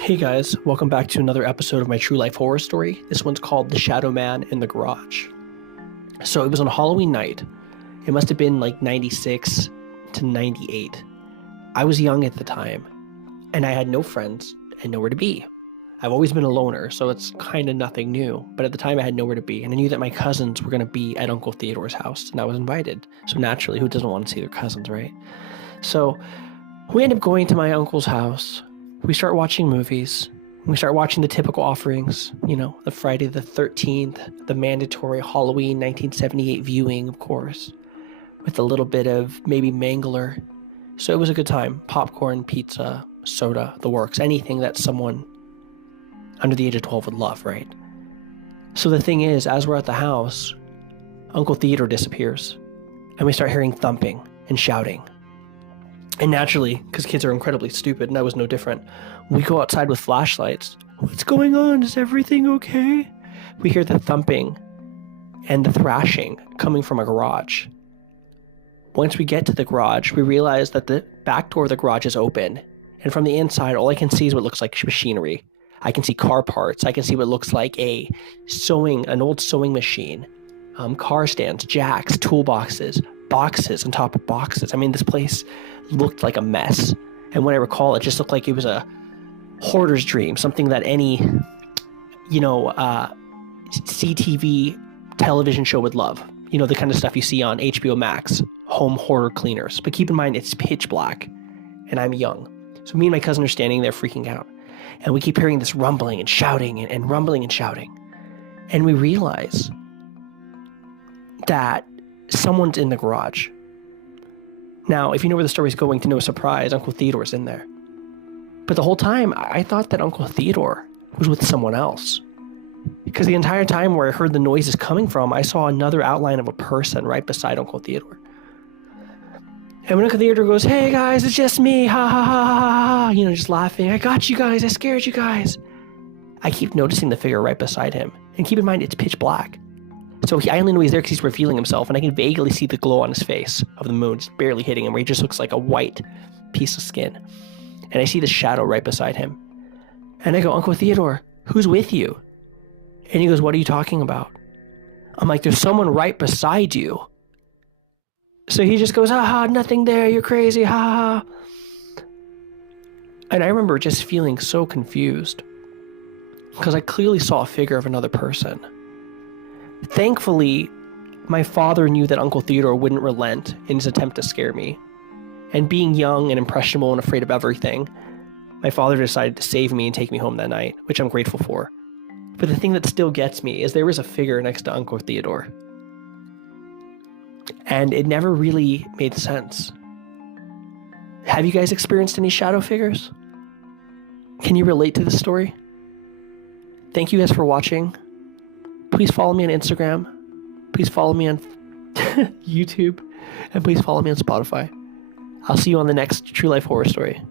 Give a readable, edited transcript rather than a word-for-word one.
Hey guys, welcome back to another episode of my true life horror story. This one's called The Shadow Man in the Garage. So it was on Halloween night. It must have been like 96 to 98. I was young at the time, and I had no friends and nowhere to be. I've always been a loner, so it's kind of nothing new. But at the time, I had nowhere to be, and I knew that my cousins were going to be at Uncle Theodore's house, and I was invited. So naturally, who doesn't want to see their cousins, right? So we end up going to my uncle's house. We start watching movies. We start watching the typical offerings, the Friday the 13th, the mandatory Halloween 1978 viewing, of course, with a little bit of maybe Mangler. So it was a good time. Popcorn, pizza, soda, the works, anything that someone under the age of 12 would love, right? So the thing is, as we're at the house, Uncle Theodore disappears, and we start hearing thumping and shouting. And naturally, because kids are incredibly stupid, and I was no different, we go outside with flashlights. What's going on? Is everything okay? We hear the thumping and the thrashing coming from a garage. Once we get to the garage, we realize that the back door of the garage is open. And from the inside, all I can see is what looks like machinery. I can see car parts. I can see what looks like an old sewing machine, car stands, jacks, toolboxes, boxes on top of boxes. I mean, this place looked like a mess. And when I recall, it just looked like it was a hoarder's dream, something that any, CTV television show would love. The kind of stuff you see on HBO Max, home horror cleaners. But keep in mind, it's pitch black, and I'm young. So me and my cousin are standing there freaking out. And we keep hearing this rumbling and shouting and rumbling and shouting. And we realize that someone's in the garage. Now, if you know where the story's going, to no surprise, Uncle Theodore's in there. But the whole time, I thought that Uncle Theodore was with someone else. Because the entire time where I heard the noises coming from, I saw another outline of a person right beside Uncle Theodore. And when Uncle Theodore goes, "Hey guys, it's just me, ha ha ha ha ha," just laughing, "I got you guys, I scared you guys." I keep noticing the figure right beside him. And keep in mind, it's pitch black. So I only know he's there because he's revealing himself, and I can vaguely see the glow on his face of the moon. It's barely hitting him, where he just looks like a white piece of skin. And I see the shadow right beside him. And I go, "Uncle Theodore, who's with you?" And he goes, "What are you talking about?" I'm like, "There's someone right beside you." So he just goes, "Ha ha, nothing there, you're crazy, ha ha." And I remember just feeling so confused, because I clearly saw a figure of another person. Thankfully, my father knew that Uncle Theodore wouldn't relent in his attempt to scare me. And being young and impressionable and afraid of everything, my father decided to save me and take me home that night, which I'm grateful for. But the thing that still gets me is there was a figure next to Uncle Theodore. And it never really made sense. Have you guys experienced any shadow figures? Can you relate to this story? Thank you guys for watching. Please follow me on Instagram. Please follow me on YouTube. And please follow me on Spotify. I'll see you on the next True Life Horror Story.